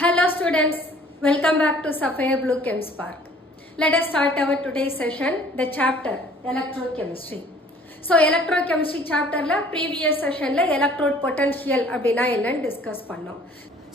Hello students, welcome back to Sapphire Blue Chem Spark. Let us start our today's session, the chapter Electrochemistry. So Electrochemistry chapter la previous session la electrode potential அப்படினா என்னன்னு டிஸ்கஸ் பண்ணோம்.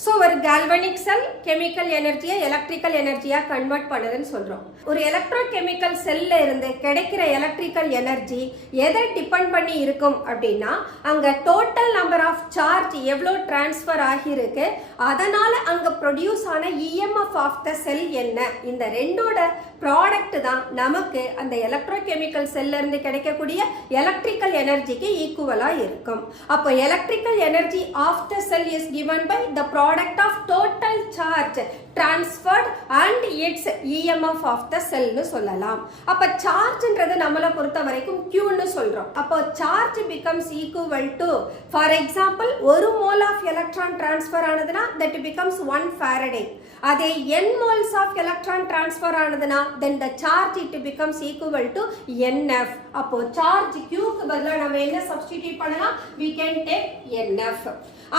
ஸோ ஒரு galvanic cell chemical எனர்ஜியை எலக்ட்ரிக்கல் எனர்ஜியாக கன்வெர்ட் பண்ணுதுன்னு சொல்கிறோம். ஒரு எலக்ட்ரோகெமிக்கல் செல்லில் இருந்து கிடைக்கிற எலக்ட்ரிக்கல் எனர்ஜி எதை டிபெண்ட் பண்ணி இருக்கும் அப்படின்னா அங்கே டோட்டல் நம்பர் ஆஃப் சார்ஜ் எவ்வளோ டிரான்ஸ்ஃபர் ஆகியிருக்கு, அதனால் அங்கே ப்ரொடியூஸ் ஆன இஎம்எஃப் ஆஃப் த செல் என்ன, இந்த ரெண்டோட ப்ராடக்ட் தான் நமக்கு அந்த எலக்ட்ரோகெமிக்கல் செல்ல இருந்து கிடைக்கக்கூடிய எலக்ட்ரிக்கல் எனர்ஜிக்கு ஈக்குவலாக இருக்கும். அப்போ electrical energy of the cell is given by the product of total charge transferred and its EMF of the cell னு சொல்லலாம். அப்ப சார்ஜ்ன்றது நம்மளை பொறுத்த வரைக்கும் Q னு சொல்றோம். அப்போ charge becomes equal to, for example, ஒரு மோல் ஆஃப் எலக்ட்ரான் டிரான்ஸ்ஃபர் ஆனதுன்னா that becomes 1 Faraday. அதே n moles of electron transfer ஆனதுன்னா then the charge it becomes equal to NF. அப்போ சார்ஜ் Q க்கு பதிலா நம்ம என்ன சப்ஸ்டிட்யூட் பண்ணலாம்? We can take NF.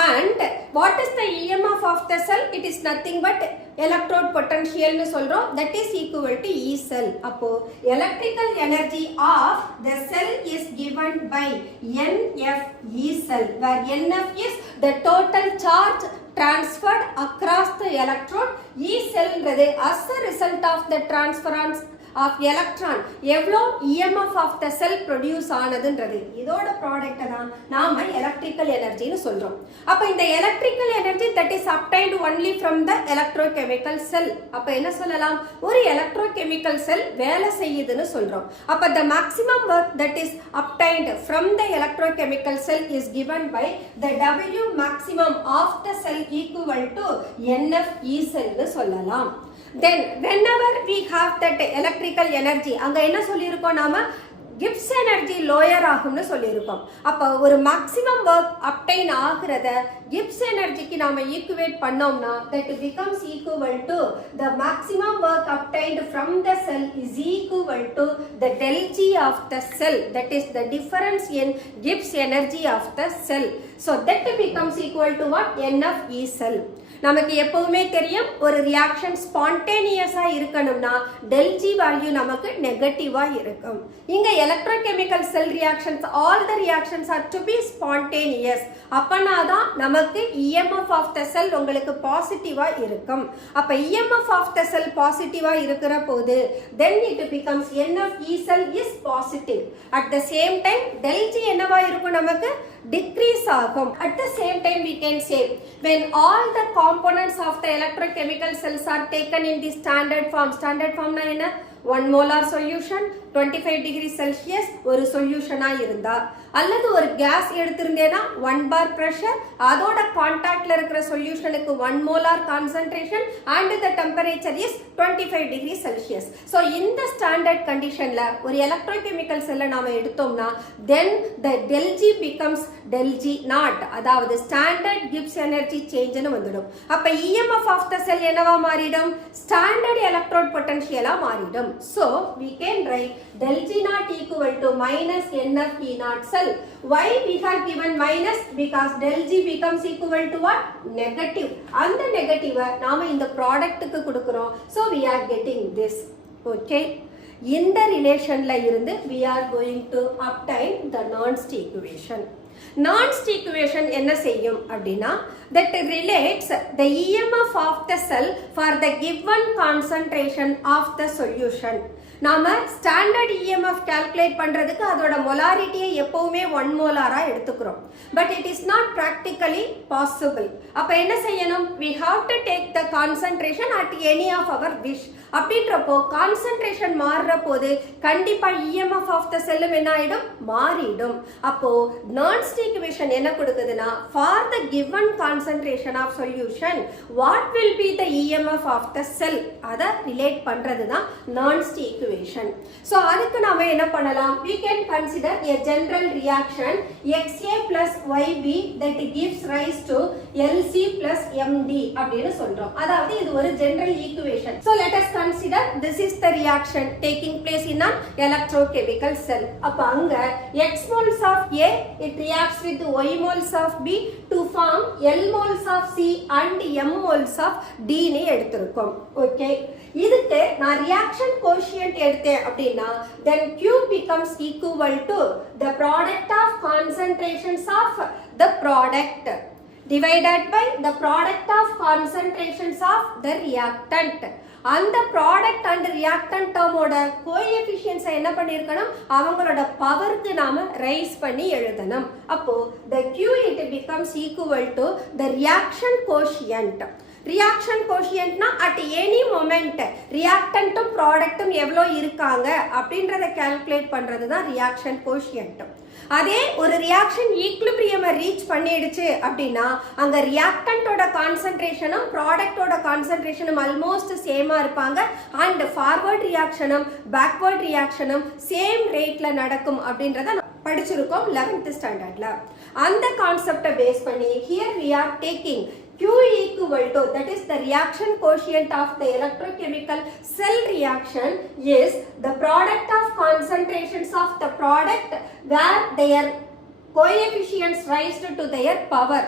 And what is the EMF of the cell? It is nothing but electrode potential னு சொல்றோம். That is equal to E cell. அப்போ electrical energy of the cell is given by NF E cell, where NF is the total charge transferred across the electrode. E cell ன்றது as a result of the transference of electron எவ்வளோ EMF of the cell produce ஆனதுன்றது, இதோட ப்ராடக்ட் தான் நாம எலக்ட்ரிக்கல் எனர்ஜின்னு சொல்றோம். அப்ப இந்த electrical energy that is obtained only from the electrochemical cell. அப்ப என்ன சொல்லலாம்? ஒரு electrochemical cell வேலை செய்யுதுன்னு சொல்றோம். அப்ப the maximum work that is obtained from the electrochemical cell is given by the W maximum of the cell equal to NF E cell னு சொல்லலாம். Then whenever we have that electrical energy, அங்க என்ன சொல்லியிருக்கோம் நாம? Gibbs energy lower ஆகும்னு சொல்லியிருக்கோம். அப்போ ஒரு மேக்ஸிமம் ஒர்க் அப்டைன் ஆகிறத கிப்ஸ் எனர்ஜிக்கு நாம ஈக்குவேட் பண்ணோம்னா that becomes equal to the maximum work obtained from the cell is equal to the del G of the cell, that is the difference in Gibbs energy of the cell. So that becomes equal to what? NF E cell. நமக்கு எப்பவுமே தெரியும் ஒரு ரியாக்ஷன் ஸ்பான்டேனியஸா இருக்கணும்னா del G value நமக்கு நெகட்டிவா இருக்கும். இங்க electrochemical cell reactions, all the reactions are to be spontaneous. அப்பனாதான் நமக்கு EMF ஆஃப் த செல் உங்களுக்கு பாசிட்டிவா இருக்கும். அப்ப EMF ஆஃப் த செல் பாசிட்டிவா இருக்கிற போது then it becomes NF E cell is positive. At the same time del G என்னவா இருக்கும்? நமக்கு decrease ஆகும். At the same time we can say when all the components of the electrochemical cells are taken in the standard form. Standard form na enna? 1 molar solution 25 degree Celsius ஒரு சொல்யூஷனா இருந்தா, அல்லது ஒரு கேஸ் எடுத்திருந்தேனா 1 bar pressure, அதோட கான்டாக்ட்ல இருக்கிற சொல்யூஷனுக்கு 1 molar concentration and the temperature is 25 degree Celsius. So இந்த ஸ்டாண்டர்ட் கண்டிஷன்ல ஒரு எலக்ட்ரோகெமிக்கல் செல்லை நாம எடுத்தோம்னா then the del G becomes del G naught, அதாவது ஸ்டாண்டர்ட் கிப்ஸ் எனர்ஜி சேஞ்ச்னு வந்துடும். அப்ப EMF of the cell என்னவா மாறிடும்? ஸ்டாண்டர்ட் எலக்ட்ரோட் பொட்டன்ஷியலா மாறிடும். So we can write del G naught equal to minus NF E naught cell. Why we have given minus? Because del G becomes equal to what? Negative. அந்த நெகட்டிவ் நாம இந்த ப்ராடக்ட்டுக்கு கொடுக்கிறோம். So we are getting this. Okay. இந்த ரிலேஷன்ல இருந்து we are going to obtain the Nernst equation. Nernst equation என்ன செய்யும் அப்படின்னா that relates the EMF of the cell for the given concentration of the solution. நாம ஸ்டாண்டர்ட் EMF கால்குலேட் பண்றதுக்கு அதோட மொலாரிட்டியை எப்பவுமே 1 மோலாரா எடுத்துக்கிறோம். But it is not practically possible. அப்ப என்ன செய்யணும்? we have to take the concentration at any of our wish. அப்படின்றப்போ கான்சென்ட்ரேஷன் மாறுற போது கண்டிப்பா EMF ஆஃப் த செல்லும் என்ன ஆயிடும்? மாறிடும். அப்போ Nernst equation என்ன கொடுக்குதுன்னா for the given concentration of solution what will be the EMF of the cell, அதை ரிலேட் பண்றது தான் Nernst equation. So அதுக்கு நாம என்ன பண்ணலாம்? we can consider a general reaction XA plus YB that gives rise to LC plus MD அப்படின்னு சொல்றோம். அதாவது இது ஒரு general equation. So let us consider this is the reaction taking place in an electrochemical cell. அப்ப அங்க X moles of A it reacts with Y moles of B to form L moles of C and M moles of D னு எடுத்திருக்கோம். ஓகே, இதுக்கு நான் reaction quotient எடுத்தேன் அப்படின்னா then Q becomes equal to the product of concentrations of the product divided by the product of concentrations of the reactant. அந்த product and reactant டேர்மோட கோஎஃபிஷியன்ஸை என்ன பண்ணியிருக்கணும், அவங்களோட பவருக்கு நாம ரைஸ் பண்ணி எழுதணும். அப்போ the Q it becomes equal to the reaction quotient. Reaction கோஷியன்ட்னா அட் எனி மொமெண்ட் ரியாக்டன்ட்டும் ப்ராடக்ட்டும் எவ்வளோ இருக்காங்க அப்படின்றத கால்குலேட் பண்றது தான் ரியாக்ஷன் கோஷியன்ட். அதே ஒரு ரியாக்ஷன் ஈக்லிபிரியம் ரீச் பண்ணிடுச்சு அப்படின்னா அங்க ரியாக்டன்ட்டோட கான்சென்ட்ரேஷனும் ப்ராடக்டோட கான்சென்ட்ரேஷனும் ஆல்மோஸ்ட் சேமா இருப்பாங்க அண்ட் ஃபார்வர்ட் ரியாக்ஷனும் பேக்வர்ட் ரியாக்ஷனும் சேம் ரேட்ல நடக்கும் அப்படின்றத படிச்சிருக்கோம் 11th ஸ்டாண்டர்ட்ல. அந்த கான்செப்டை பேஸ் பண்ணி here we are taking Q equal to, that is the reaction quotient of the electrochemical cell reaction is the product of concentrations of the product where their coefficients raised to their power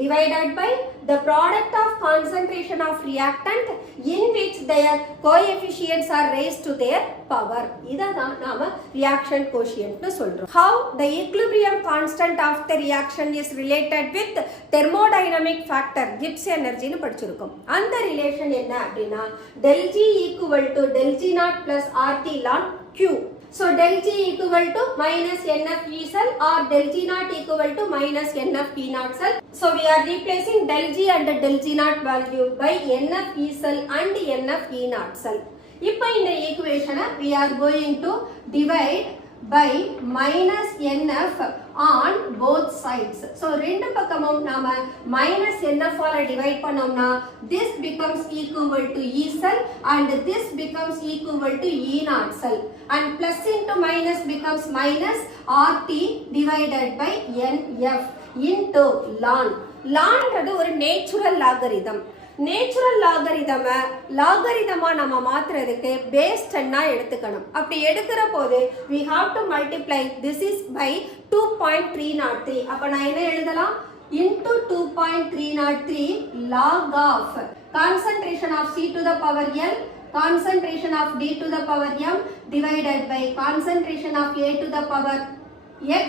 divided by the product of concentration of reactant in which their coefficients are raised to their power. இதான் நாம reaction quotient னு சொல்றோம். How the equilibrium constant of the reaction is related with thermodynamic factor Gibbs energy னு படிச்சிருக்கோம். அந்த ரிலேஷன் என்ன அப்படின்னா del G equal to del G naught plus RT ln Q. So del G equal to minus NF E cell or del G naught equal to minus NF P naught cell. So we are replacing del G and del G naught value by NF E cell and NF E naught cell. இப்போ இந்த ஈக்குவேஷனை we are going to divide by minus NF on both sides. So ரெண்டு பக்கமும் நாம minus NF ஆல divide பண்ணோம்னா this becomes equal to E cell and this becomes equal to E naught cell and plus into minus becomes minus RT divided by NF into ln. lnன்றது ஒரு natural logarithm. Natural லாகரிதமா நம்ம மாத்துறதுக்கு பேஸ் 10 எடுத்துக்கணும். அப்படி எடுக்கிற போது we have to multiply this is by 2.303. அப்ப நான் என்ன எழுதலாம், into 2.303 log of concentration of C to the power L, concentration of D to the power M divided by concentration of A to the power X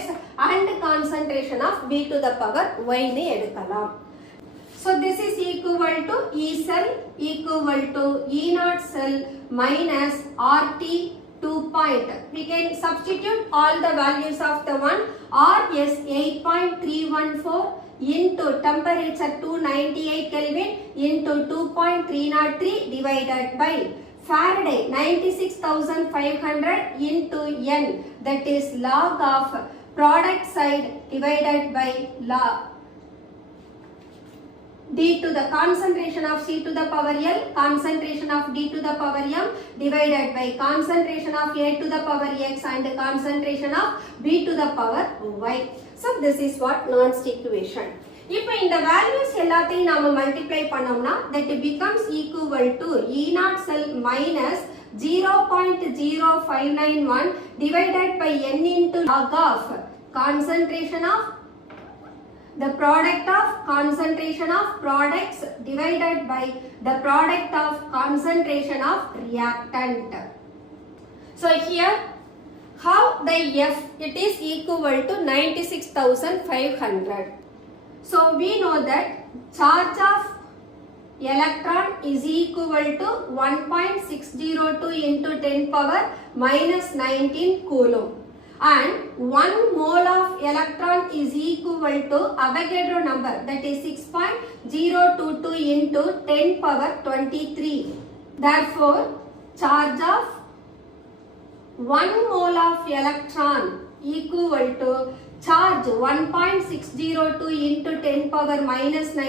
and concentration of B to the power Y னு எடுக்கலாம். So this is equal to E cell equal to E naught cell minus RT 2 point. We can substitute all the values of the one. R is 8.314 into temperature 298 Kelvin into 2.303 divided by Faraday 96,500 into N, that is log of product side divided by log D to the concentration of C to the power L, concentration of D to the power M divided by concentration of A to the power X and concentration of B to the power Y. So this is what Nernst equation. இப்போ இந்த வேல்யூஸ் எல்லாத்தையும் நாம மல்டிப்ளை பண்ணோம்னா that becomes equal to E naught cell minus 0.0591 divided by N into log of concentration of the product of concentration of products divided by the product of concentration of reactant. So here how the F, it is equal to 96,500. So we know that charge of electron is equal to 1.602 into 10 power minus 19 coulomb. And 1 mole of electron is equal to Avogadro number, that is 6.022 into 10 power 23. Therefore, charge of 1 mole of electron equal to charge 1.602 into 10 power minus 19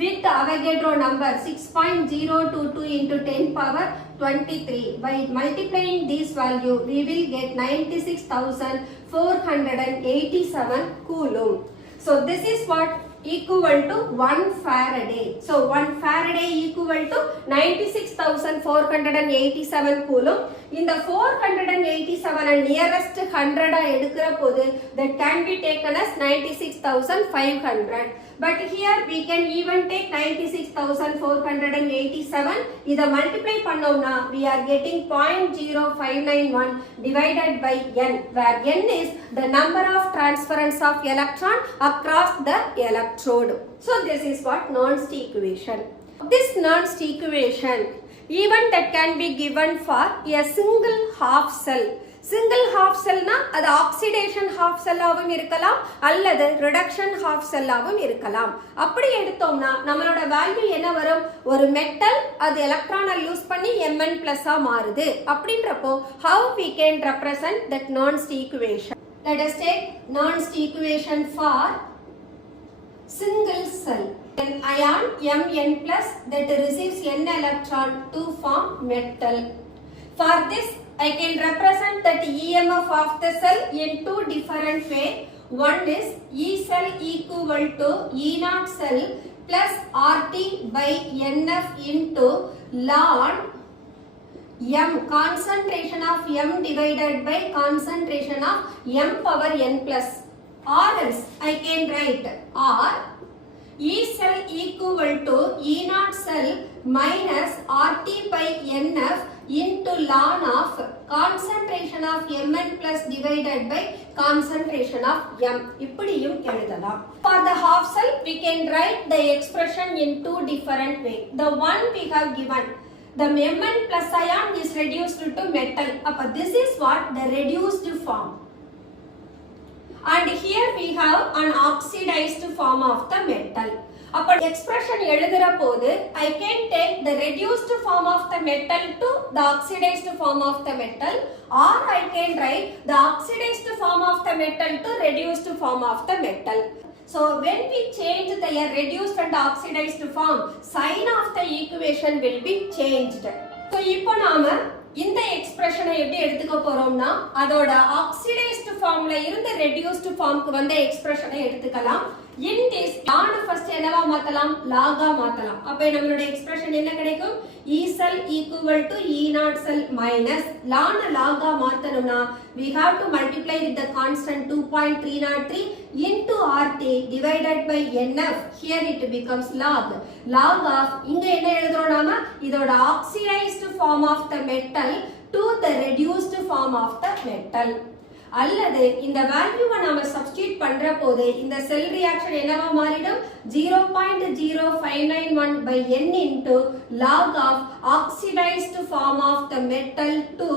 with Avogadro number 6.022 into 10 power 23. By multiplying this value, we will get 96,487 coulomb. So this is what equal to 1 Faraday. So 1 Faraday equal to 96,487 coulomb. In the 487 and nearest 100 எடுக்கிற போது that can be taken as 96,500. But here we can even take 96,487. இதை multiply பண்ணோம்னா we are getting 0.0591 divided by n, where n is the number of transference of electron across the electrode. So this is what Nernst equation. This Nernst equation even that can be given for a single half cell. Single half செல்னா அது oxidation half செல்லாவும் இருக்கலாம் அல்லது reduction half செல்லாவும் இருக்கலாம். அப்படி எடுத்தோம்னா நம்மளோட வேல்யூ என்ன வரும்? ஒரு மெட்டல் அது எலக்ட்ரானை யூஸ் பண்ணி Mn பிளஸ்ஸா மாறுது. அப்படின்றப்போ how we can represent that Nernst equation? Let us take Nernst equation for single cell. An ion Mn plus that receives n electron to form metal. For this I can represent that EMF of the cell in two different ways. One is E cell equal to E naught cell plus RT by NF into ln M, concentration of M divided by concentration of M power n plus. Or else I can write or E cell equal to E naught cell minus RT by NF into ln of concentration of Mn plus divided by concentration of M. இப்படியும் எழுதலாம். For the half cell we can write the expression in two different ways. The one we have given, the Mn plus ion is reduced to metal. அப்ப this is what the reduced form. And here we have an oxidized form of the metal. அப்ப expression எழுதுற போது I can take the reduced form of the metal to the oxidized form of the metal, or I can write the oxidized form of the metal to reduced form of the metal. So when we change the reduced and oxidized form, sign of the equation will be changed. So இப்போ நாம இந்த எக்ஸ்பிரஷனை எப்படி எடுத்துக்க போறோம்னா அதோட ஆக்சிடைஸ்டு ஃபார்ம்ல இருந்து ரெடியூஸ்டு ஃபார்முக்கு வந்த எக்ஸ்பிரஷனை எடுத்துக்கலாம். In this ln first என்னவா மாத்தலாம்? log மாத்தலாம். அப்ப நம்மளுடைய எக்ஸ்பிரஷன் என்ன கிடைக்கும்? E cell equal to E naught cell minus ln log மாத்தணும்னா we have to multiply with the constant 2.303 into RT divided by NF. Here it becomes log of, இங்க என்ன எழுதுறோம் நாம? இதோட oxidized form of the metal to the reduced form of the metal. அல்லது இந்த வேல்யூவை நாம சப்ஸ்டிட்யூட் பண்ற போது இந்த செல் ரியாக்ஷன் என்னவா மாறிடும்? 0.0591 by n into log of oxidized form of the metal to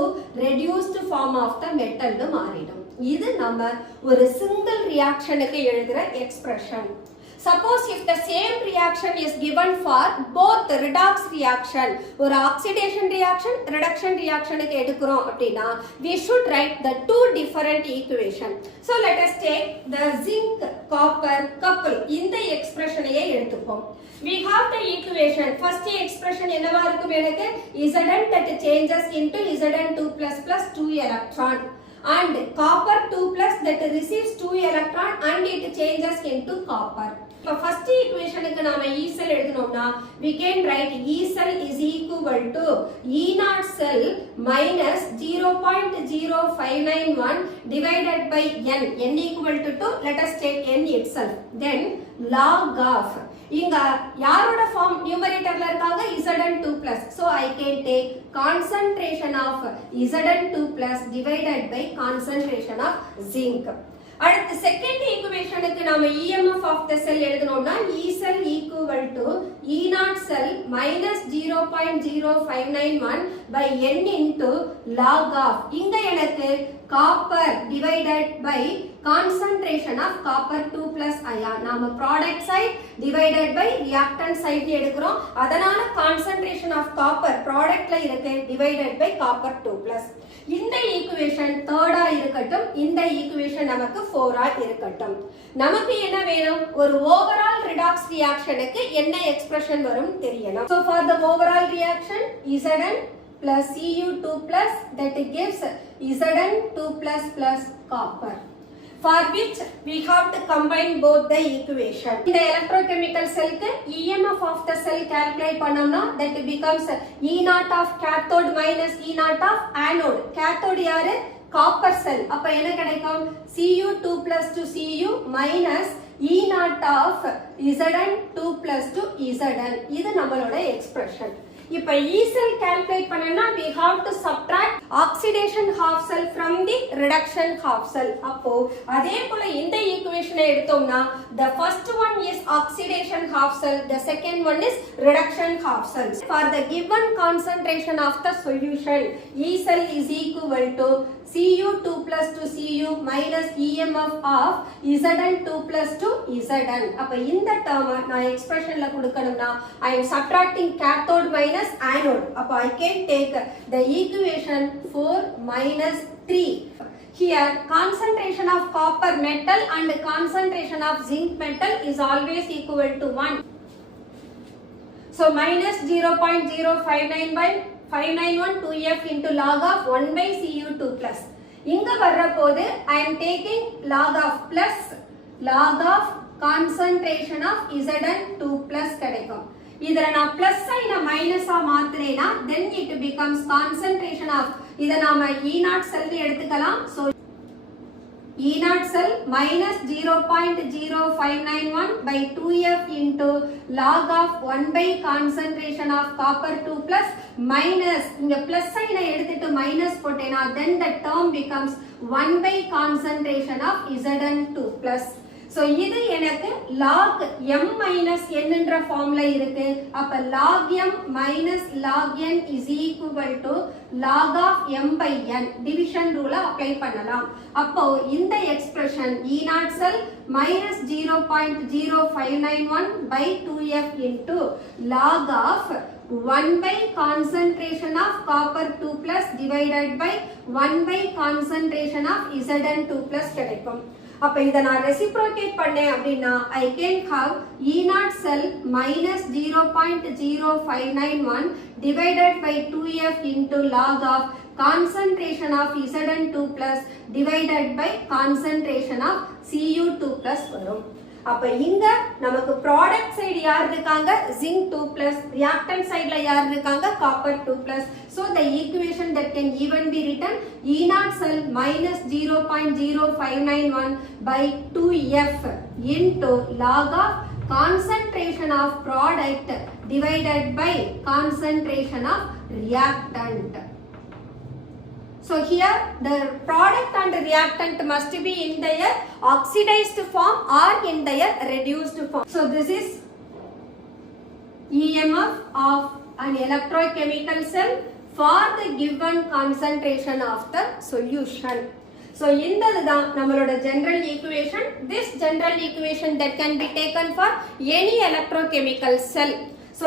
reduced form of the metal னு மாறிடும். இது நம்ம ஒரு சிங்கிள் ரியாக்ஷனுக்கு எழுதுற expression. Suppose if the same reaction is given for both redox reaction, ஒரு oxidation reaction, reduction reaction க்கு எடுக்கிறோம் அப்படினா we should write the two different equation. So let us take the zinc copper couple. இந்த எக்ஸ்பிரஷனையே எடுத்துப்போம். We have the equation. First expression என்னவா இருக்கும்? எனக்கு Zn that changes into Zn2 plus 2 electron and copper 2 plus that receives 2 electron and it changes into copper. இப்போ first equationக்கு நாம E cell எழுதணும்னா we can write E cell is equal to E naught cell minus 0.0591 divided by n. N equal to 2. Let us take n itself. Then log of, இங்க யாரோட ஃபார்ம் நியூமரேட்டர்ல இருக்காங்க? Zn2 plus. So I can take concentration of Zn2 plus divided by concentration of zinc. அடுத்து செகண்ட் ஈக்குவேஷனுக்கு நாம EMF of the cell எழுதணும்னா E cell equal to E naught cell minus 0.0591 by n into log of, இங்க எனக்கு copper divided by concentration of copper 2 plus ion. நாம product side divided by reactant side எடுக்கிறோம். அதனால concentration of copper productல இருக்கு divided by copper 2 plus. இந்த ஈக்குவேஷன் தேர்டா இருக்கட்டும், இந்த ஈக்குவேஷன் நமக்கு 4ஆ இருக்கட்டும். நமக்கு என்ன வேணும்? ஒரு ஓவரால் ரிடாக்ஸ் ரியாக்ஷனுக்கு என்ன எக்ஸ்பிரஷன் வரும் தெரியணும். So for the overall reaction Zn plus Cu2 plus that gives Zn2 plus copper, for which we have to combine both the equation. In the electrochemical cell ku EMF of the cell calculate பண்ணோம்னா that becomes E naught of cathode minus E naught of anode. Cathode யாரு? copper cell. அப்ப என்ன கிடைக்கும்? Cu2 plus to Cu minus E naught of Zn 2 plus 2 Zn. இது நம்மளோட expression. இப்ப E cell calculate பண்ணனா we have to subtract oxidation half cell from the reduction half cell. அப்போ அதே போல இந்த ஈக்குவேஷனை எடுத்தோம்னா the first one is oxidation half cell, the second one is reduction half cell. For the given concentration of the solution, E cell is equal to Cu 2 plus 2 Cu minus EMF of Zn 2 plus 2 Zn. அப்ப இந்த term நான் expressionல கொடுக்கணும்னா I am subtracting cathode minus anode. அப்ப I can take the equation 4 minus 3. Here concentration of copper metal and concentration of zinc metal is always equal to 1. So minus 0.059 by 591 2f into log of 1 by Cu2 plus. இங்க வர்ற போது I am taking log of plus log of concentration of Zn 2 plus கிடைக்கும். இதர நான் plus சைன மைனஸா மாத்துறேனா then it becomes concentration of இத நாம E naught cell எடுத்துக்கலாம். So E naught cell minus 0.0591 by 2f into log of 1 by concentration of copper 2 plus minus இங்க plus sign எடுத்துட்டு minus போட்டேனா then the term becomes 1 by concentration of Zn 2 plus. So இது எனக்கு log m minus n என்ற ஃபார்ம்ல இருக்கு. அப்ப log m minus log n is equal to log of m by n division rule apply பண்ணலாம். அப்போ இந்த expression E naught cell minus 0.0591 by 2f into log of 1 by concentration of copper 2 plus divided by 1 by concentration of Zn 2 plus கிடைக்கும். அப்ப இத நான் ரெசிப்ரோகேட் பண்ணேன் அப்படினா I can have E naught cell minus 0.0591 divided by 2f into log of concentration of Zn 2 plus divided by concentration of Cu2 plus வரும். அப்ப இங்க நமக்கு ப்ராடக்ட் சைடு யார் இருக்காங்க zinc 2 plus, reactant சைடுல யார் இருக்காங்க copper 2 plus. So the equation that can even be written E naught cell minus 0.0591 by 2f into log of concentration of product divided by concentration of reactant. So here the product and reactant must be in their oxidized form or in their reduced form. So this is EMF of an electrochemical cell for the given concentration of the solution. So இந்ததுதான் நம்மளோட general equation. This general equation that can be taken for any electrochemical cell. So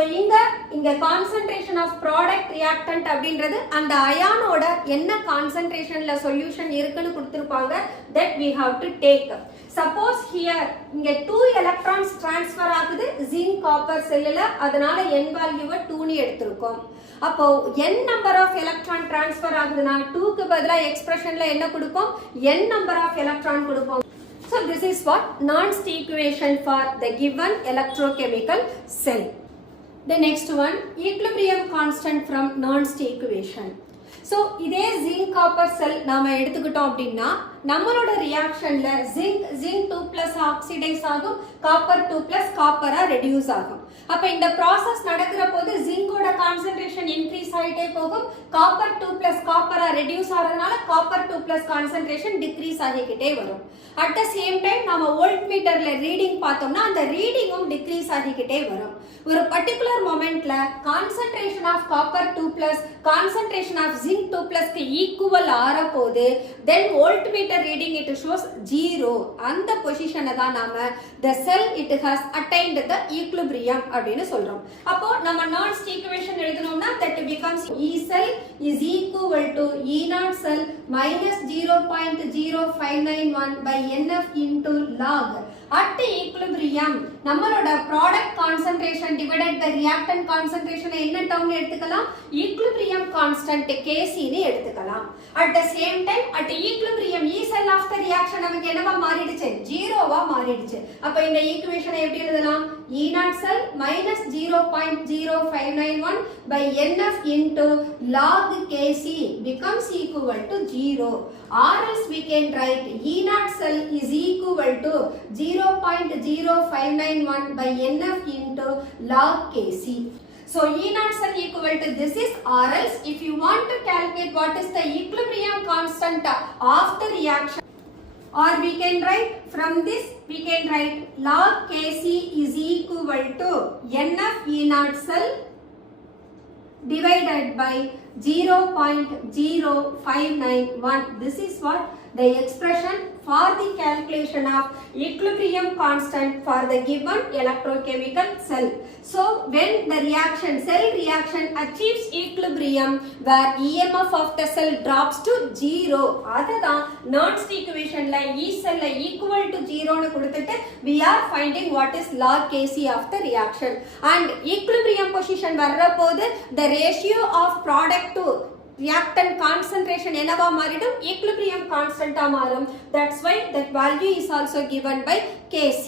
இங்க concentration of product reactant அப்படின்றது அந்த அயானோட என்ன concentrationல solution இருக்குன்னு கொடுத்திருப்பாங்க that we have to take. Suppose here இங்க 2 electrons transfer ஆகுது zinc copper cellல அதனால n value 2 னு எடுத்துருக்கோம். அப்போ n number of electron transfer ஆகுதுனா 2 க்கு பதிலா expressionல என்ன கொடுப்போம் n number of electron கொடுப்போம். So this is what Nernst equation for the given electrochemical cell. The next one, equilibrium constant from Nernst equation. So இதே zinc copper cell நாம எடுத்துக்கிட்டோம் அப்படின்னா நம்மளோட ரியாக்ஷன்ல zinc 2 plus ஆக்சிடைஸ் ஆகும், copper 2 plus காப்பரா ரெடியூஸ் ஆகும். அப்ப இந்த process நடக்கிற போது zinc-ஓட concentration increase ஆயிட்டே போகும், copper 2 plus காப்பரா ரெடியூஸ் ஆறதுனால copper 2 plus concentration decrease ஆகிக்கிட்டே வரும். At the same time நாம வோல்ட்மீட்டர்ல ரீடிங் பார்த்தோம்னா அந்த ரீடிங்கும் டிக்ரீஸ் ஆகிக்கிட்டே வரும். ஒரு பர்టిక్యులர் மொமெண்ட்ல concentration of copper 2 plus concentration of zinc 2 plus க்கு ஈக்குவல் ஆற போது then voltmeter reading it shows 0. அந்த பொசிஷனை தான் நாம the cell it has attained the equilibrium அப்படினு சொல்றோம். அப்போ நம்ம Nernst equation எழுதணும்னா that becomes E cell is equal to E naught cell minus 0.0591 by NF into log at equilibrium நம்மளோட product concentration divided by reactant concentration என்ன term எடுத்துக்கலாம் equilibrium constant Kc னு எடுத்துக்கலாம். At the same time at equilibrium E cell of the reaction நமக்கு என்னவா மாறிடுச்சு 0வா மாறிடுச்சு. அப்ப இந்த ஈக்குவேஷனை எப்படி எழுதலாம் E naught cell minus 0.0591 by NF into log Kc becomes equal to 0, or else we can write E naught cell is equal to 0.0591 by NF into log Kc. So E naught cell equal to this is, or else if you want to calculate what is the equilibrium constant of the reaction, or we can write from this, we can write log Kc is equal to NF E naught cell divided by 0.0591. This is what the expression for the calculation of equilibrium constant for the given electrochemical cell. So when the cell reaction achieves equilibrium where EMF of the cell drops to 0, adha Nernst equation la E cell equal to 0 nu kuduthittu we are finding what is log Kc of the reaction, and equilibrium position varrapodhu the ratio of product to reactant concentration enava maridum, equilibrium constant marum. That's why that value is also given by Kc.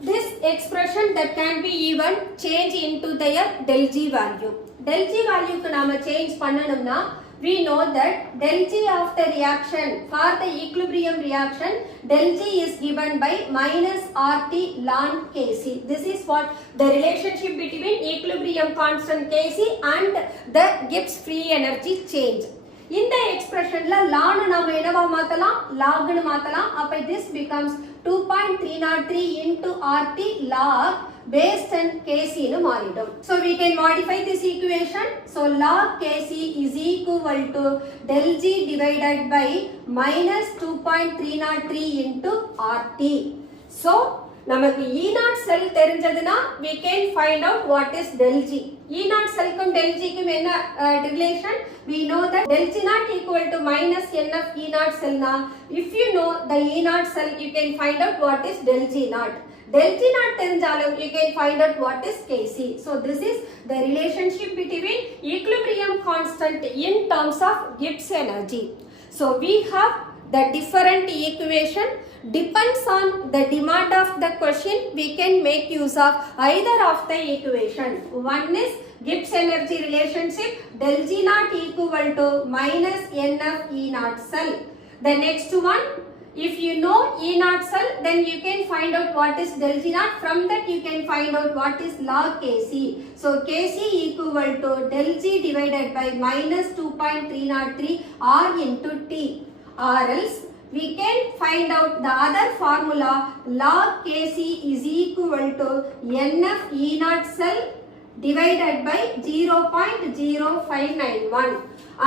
This expression that can be even changed into their del G value. Del G value ku nama change pannanumna, we know that del G of the reaction for the equilibrium reaction, del G is given by minus RT ln Kc. This is what the relationship between equilibrium constant Kc and the Gibbs free energy change. In the expression la ln nama enava maathalam, log nu maathalam. Appo this becomes 2.303 into RT log based on Kc nu maridum. So we can modify this equation. So log Kc is equal to del G divided by minus 2.303 into RT. So நமக்கு E naught cell தெரிஞ்சதுனா we can find out what is del G. E naught cell க்கும் del G க்கும் என்ன relation? We know that del G naught equal to minus NF E naught cell na. If you know the E naught cell, you can find out what is del G naught. Del G naught தெரிஞ்சாலும் you can find out what is Kc. So this is the relationship between equilibrium constant in terms of Gibbs energy. So we have the different equation. Depends on the demand of the question, we can make use of either of the equation. One is Gibbs energy relationship, del G naught equal to minus NF E naught cell. The next one, if you know E naught cell, then you can find out what is del G naught. From that you can find out what is log Kc. So Kc equal to del G divided by minus 2.303 R into T, or else we can find out the other formula, log Kc is equal to NF E naught cell divided by 0.0591,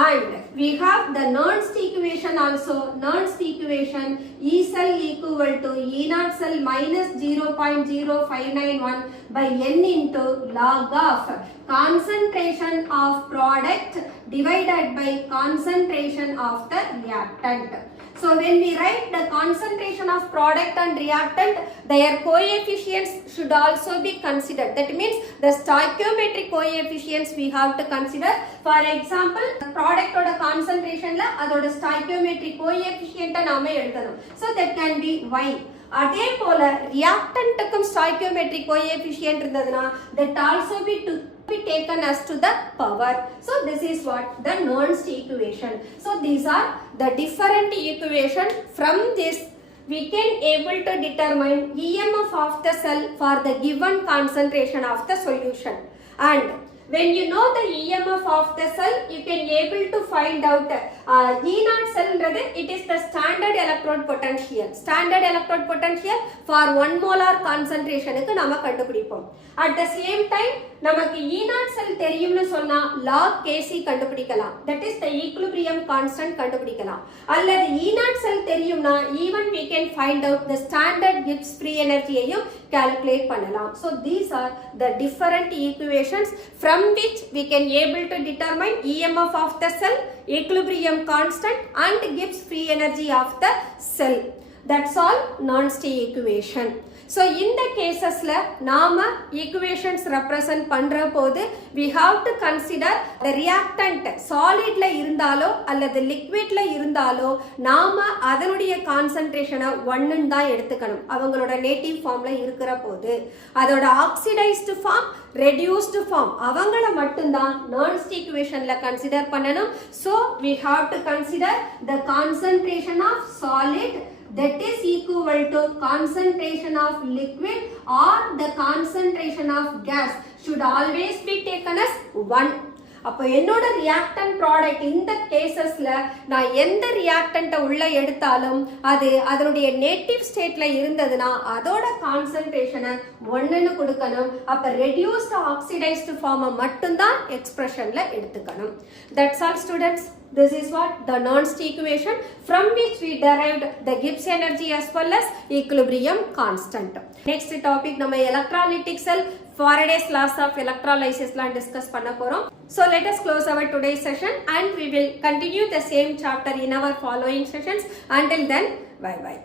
and we have the Nernst equation also. Nernst equation, E cell equal to E naught cell minus 0.0591 by N into log of concentration of product divided by concentration of the reactant. So when we write the concentration of product and reactant, their coefficients should also be considered. That means the stoichiometric coefficients we have to consider. For example, product oda concentration la adoda stoichiometric coefficient நாம எழுதணும். So that can be Y. அதே போல reactant-க்கும் stoichiometric coefficient இருந்ததுனா that also be taken as to the power. So this is what the Nernst equation. So these are the different equation. From this we can able to determine EMF of the cell for the given concentration of the solution. And when you know the EMF of the cell, you can able to find out E naught cell, it is the standard electrode potential. Standard electrode potential for 1 molar concentration க்கு நாம கண்டுபிடிப்போம். At the same time நமக்கு E naught cell தெரியும்னு சொன்னா log Kc கண்டுபிடிக்கலாம். That is the equilibrium constant கண்டுபிடிக்கலாம். அல்லது E naught cell தெரியும்னா even we can find out the standard Gibbs free energy ஐயும் calculate பண்ணலாம். So these are the different equations from which we can able to determine EMF of the cell, equilibrium constant and Gibbs free energy of the cell. That's all Nernst equation. So in the cases la நாம equations represent பண்ற போது we have to consider the reactant solid ல இருந்தாலோ அல்லது liquid ல இருந்தாலோ நாம அதனுடைய concentration 1 ன்னு தான் எடுத்துக்கணும். அவங்களோட native formல இருக்கிற போது அதோட oxidized form, reduced form அவங்கள மட்டும் தான் Nernst equationல consider பண்ணணும். So we have to consider the concentration of solid, that is equal to concentration of liquid or the concentration of gas should always be taken as 1. அப்போ என்னோட ரியாக்டன்ட் ப்ராடக்ட் இந்த கேசஸ்ல நான் எந்த ரியாக்டன்ட்டை உள்ள எடுத்தாலும் அது அதனுடைய நேட்டிவ் ஸ்டேட்ல இருந்ததுன்னா அதோட கான்சன்ட்ரேஷனை 1ன்னு கொடுக்கணும். அப்ப ரெடியூஸ்ட் ஆக்சிடைஸ்டு ஃபார்மை மட்டும்தான் எக்ஸ்பிரஷன்ல எடுத்துக்கணும். That's all students. This is what the Nernst equation from which we derived the Gibbs energy as well as equilibrium constant. Next topic நம்ம electrolytic cell Faraday's laws of electrolysis லாம் discuss பண்ண போறோம். So let us close our today's session and we will continue the same chapter in our following sessions. Until then, bye bye.